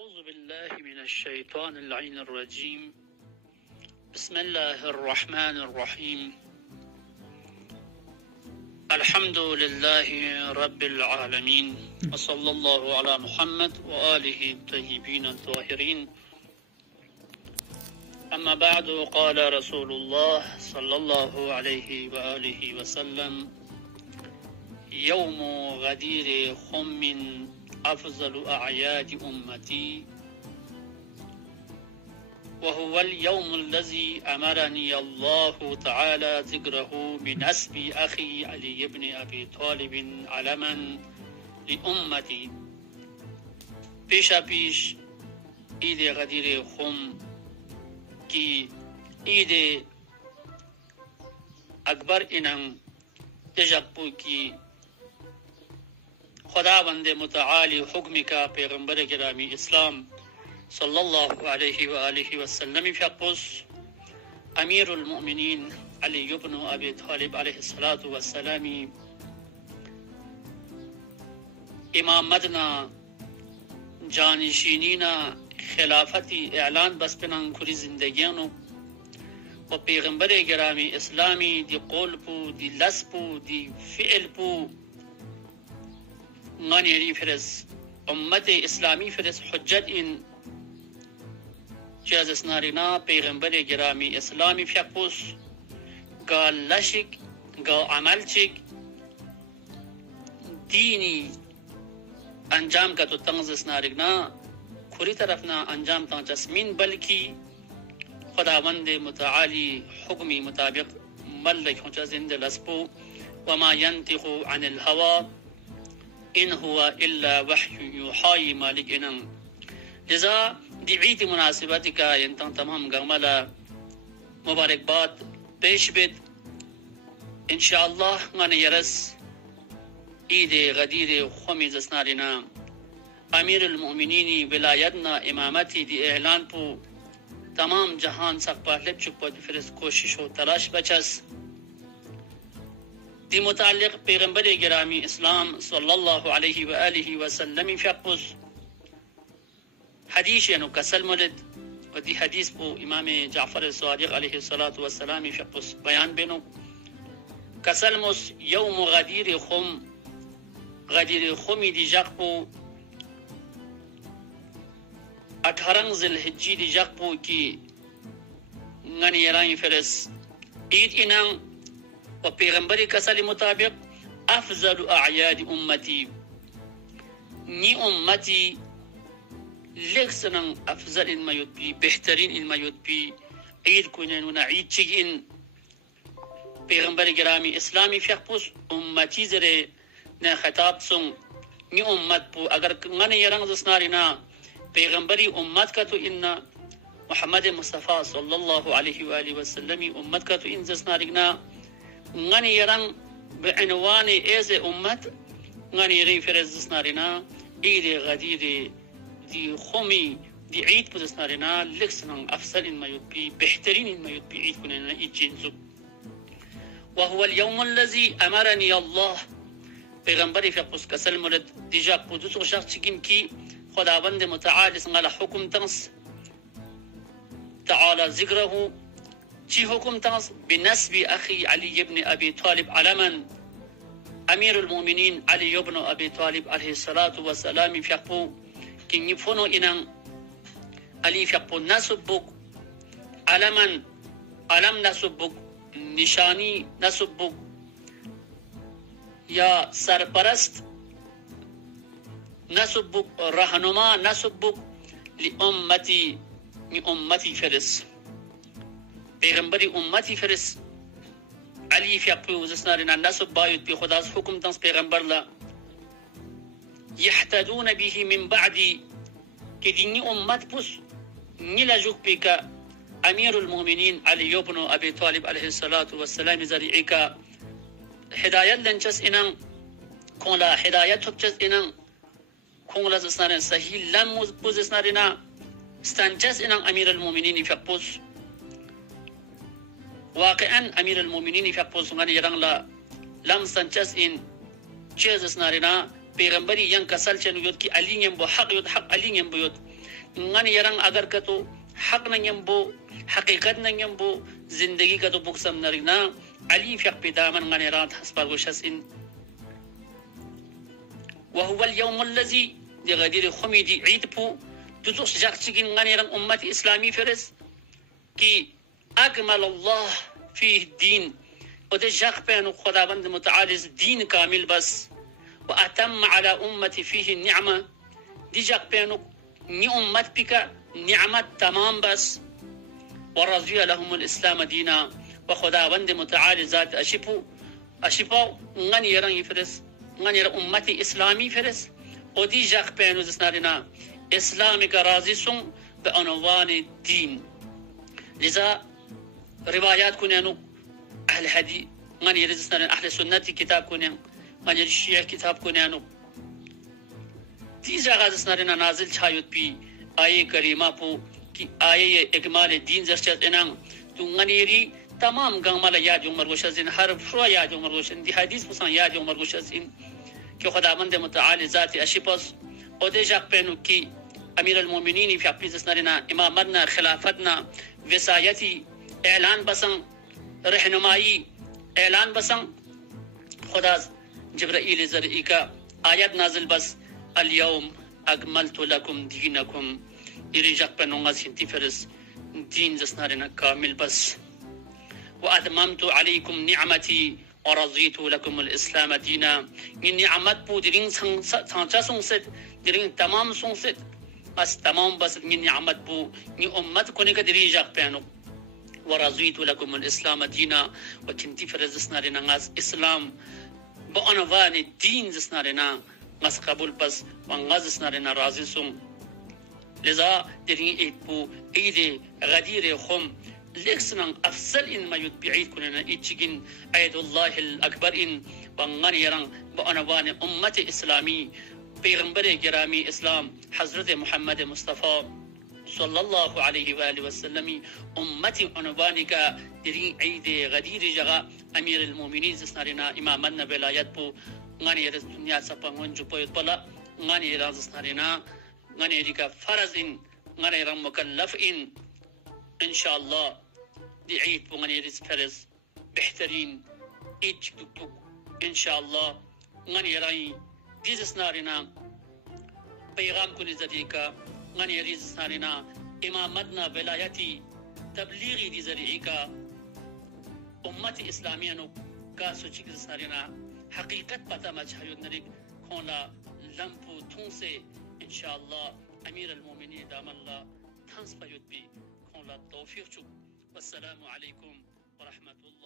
أعوذ بالله من الشيطان اللعين الرجيم. بسم الله الرحمن الرحيم. الحمد لله رب العالمين، وصلى الله على محمد وآله الطيبين الطاهرين. أما بعد، قال رسول الله صلى الله عليه وآله وسلم: يوم غدير خم أفضل أعياد أمتي، وهو اليوم الذي أمرني الله تعالى ذكره بنسب أخي علي بن أبي طالب علما لأمتي. پیشا پیش عید غدیر خم کی عید اکبر اننگ تجپو کی خداوند متعالی حکم کا پیغمبر گرامی اسلام صلی اللہ علیہ وآلہ وسلم فقص امیر المؤمنین علی بن ابی طالب علیہ السلام امامتنا جانشینینا خلافتی اعلان بسپنان کھری زندگیانو و پیغمبر گرامی اسلامی دی قول پو دی لس پو دی فعل پو غنیری فرس امت اسلامی فرس حجت ان جازس نارینا پیغمبر گرامی اسلامی فیقوس گا لشک گا عمل چک دینی انجام کا تو تنگزس نارگنا کھری طرفنا انجام تا جسمین بلکی خداوند متعالی حکمی مطابق ملک حجا زند لسپو وما ينطق عن الهوى ان هو الا وحی یوحی مالک انم. لذا دی عید مناسبت کا انتان تمام گرمالا مبارکباد پیش بید. انشاءاللہ غن یرس عید غدیر خمی زسنارنا امیر المؤمنینی ولایتنا امامتی دی اعلان پو تمام جہان سقپا لب چکپا دی فرس کوشش و تلاش بچس دی متعلق پیغمبر گرامی اسلام صلی اللہ علیہ وآلہ وسلم فقص حدیث یعنی کسل ملد و دی حدیث پو امام جعفر صادق علیہ السلام فقص بیان بینو کسل مس یوم غدیر خمی دی جق پو 18 ذی الحجہ دی جق پو کی غنی رائن فرس عید انان و پیغمبری کسل مطابق افضل اعیاد امتی نی امتی لکسنن افضل انمیت بی بہترین انمیت بی عید کنن عید چگین پیغمبر گرامی اسلامی فیقپوس امتی زرے نا خطاب سن نی امت پو اگر غنی یرنگ زسنارینا پیغمبری امت کا تو ان محمد مصطفیٰ صلی اللہ علیہ وآلہ وسلم امت کا تو ان زسنارگنا غنی یرنگ بعنوان ایز امت غنی یرنگ فرز زسنارنا عید غدیر دی خومی دی عید پو زسنارنا لکسنن افضل انمیت بی بہترین انمیت بی عید کننا عید جنزو وهو اليوم الذي امرني الله پیغمبری فقص کسل ملد دیجا قدس و شخص چکن کی خداوند متعالی سنگل حکم تنس تعالی ذکرہو چی حکم تنس بنسب اخی علی بن ابی طالب علما امیر المؤمنین علی بن ابی طالب علیہ السلام فقو کی نفنو انن علی فقو نسبک علما علم نسبک نشانی نسبک یا سرپرست نسبک رہنما نسبک لامتی امتی فرس پیغمبری امتی فرس علی فیقو زسنارنا نسب باید بی خداس حکم تنس پیغمبر لا یحتدون به من بعدی کہ دینی امت پس نیلا جوک بی کا امیر المؤمنین علی بن ابی طالب علیہ السلام ذریعی کا ہدایت لنچس انن کونلا ہدایت حکچس انن کونلا زسنارنا صحیح لم مزبوز زسنارنا استنچس انن امیر المؤمنین فقص واقعا امیر المؤمنین فقص غنی یرنگ لا لم استنچس ان چیز زسنارنا پیغمبری ین کسل چنو یود کی علی یم بو حق یود حق علی یم بو یود ngani yarang agar kato haq na nyambo haqiqat na nyambo zindagi kato buksam narina ali fiq bidaman ngani rat hasbar goshas in وهو اليوم الذي يغادر خميدي عيد بو تزوش جاكتشين غنيران أمتي إسلامي فرس كي أكمل الله فيه الدين وده جاك بينو خداوند متعالز دين كامل بس وأتم على أمتي فيه النعمة دي جاك بينو ني أمت بك نعمة تمام بس ورضي لهم الإسلام دينا وخداوند متعالز ذات أشبو غنيران يفرس غنير أمتي إسلامي فرس ودي جاك بينو زسنارنا إسلامي كرازي سن بعنوان الدين لذا روايات كنينو أهل حديث غنير زسنارنا أهل سنة كتاب كنين غنير الشيعة كتاب كنينو دي جاك زسنارنا نازل شايد بي آية كريمة بو كي آية إكمال الدين زرشت إنان تو غنيري تمام غنمالا ياد عمر گوشازين هر فروا ياد عمر گوشن دي حديث بسان ياد عمر گوشازين كي خداوند متعالي ذاتي اشيباس اودي جاك بينو كي امير المؤمنين في ابيز نارنا امامتنا خلافتنا وصايتي اعلان بسن رهنمائي اعلان بسن خدا جبرائيل زرئيكا آيات نازل بس اليوم اكملت لكم دينكم يري جاك بينو غاسين تفرس دين زسنارنا كامل بس وأتممت عليكم نعمتي ورضيت لكم الإسلام دينا من نعمت بو درين سانجا سونسد درين تمام سونسد بس تمام بس من نعمت بو ني أمت كونيكا دري جاك بيانو ورضيت لكم الإسلام دينا وكنتي فرزسنا لنا غاز إسلام بعنوان الدين زسنا لنا غاز قبول بس وغازسنا لنا رازي سون لذا درين إيبو إيدي غدير خم لكسنا أفضل إن ما يتبعيد كنا إتشكين عيد الله الأكبر إن بانغانيران بعنوان أمة إسلامي پیغمبر گرامی اسلام حضرت محمد مصطفى صلى الله عليه وآله وسلم أمة عنوان کا درين عيد غدير جگہ امیر المومنین زسنارنا امامنا ولایت بو غاني رز دنیا سپنگون جو پویت بلا غاني رز زسنارنا غاني ريكا فرض إن غاني رم مكلف إن شاء الله دي عيد بو غاني رز فرض بهترين عيد دكتوك إن شاء الله غاني راي دي زسنارنا پیغام کو ذریعے کا غنی ریز سارنا امامتنا ولایتی تبلیغی دی ذریعے کا امت اسلامیہ نو کا سوچی سارنا حقیقت پتہ مجھایو نرک کھونا لمپو تھون سے انشاءاللہ امیر المومنین دام اللہ تھنس پیوت بھی کھونا توفیق چک والسلام علیکم ورحمت اللہ